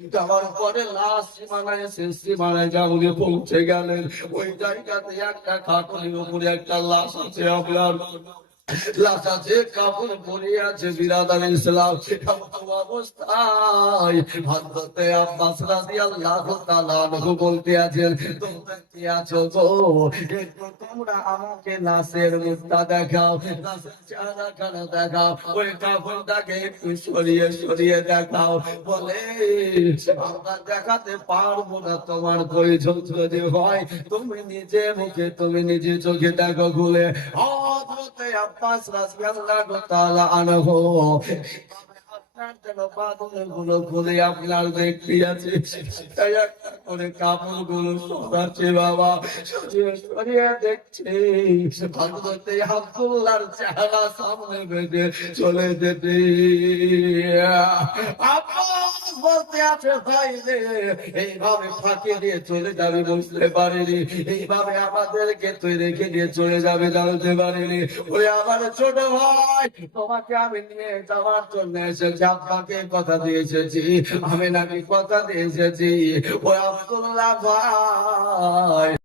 যাওয়ার পরে লাশ সীমানায় শেষ সীমানায় যাবলে পৌঁছে গেলেন। ওই জায়গাতে একটা খাটুনির উপরে একটা লাশ আছে আপনার, লাশ আছে, কাপড় পরে আছে। বিরাদার ইসলাম অবস্থায় হযরতে আব্বাস রাদিয়াল্লাহু তাআলা আনহু বলতে আছেন, তোমরা কি আছো গো, একটু তোমরা আমাকে লাশের মুখটা দেখাও, লাশের চেহারাখানা দেখাও, ওই কাপড়টাকে একটু সরিয়ে সরিয়ে দেখাও। বলে আমরা দেখাতে পারবো না, তোমার প্রয়োজন যদি হয় তুমি নিজে মুখে তুমি নিজে চোখে দেখো খুলে। হযরতে আব্বাস রাদিয়াল্লাহু তাআলা আনহু গুলো খুলে আপনার দেখতে আছে, একটা করে কাপড় গুলো সরাচ্ছে বাবা, সরিয়ে সরিয়ে দেখছে। হযরতে আব্দুল্লাহর চেহারা সামনে বেঁধে চলে যেতে আব্বাস বলতে আছে, ভাই রে এইভাবে ফাঁকি দিয়ে চলে যাবে বুঝতে পারিনি, এইভাবে আমাদেরকে তুই রেখে দিয়ে চলে যাবে জানতে পারিনি। ওই আমার ছোট ভাই, তোমাকে আমি নিয়ে যাওয়ার জন্য এসেছি, আপনাকে কথা দিয়ে এসেছি, আমি নাকি কথা দিয়ে এসেছি। ওই আব্দুল্লাহ ভাই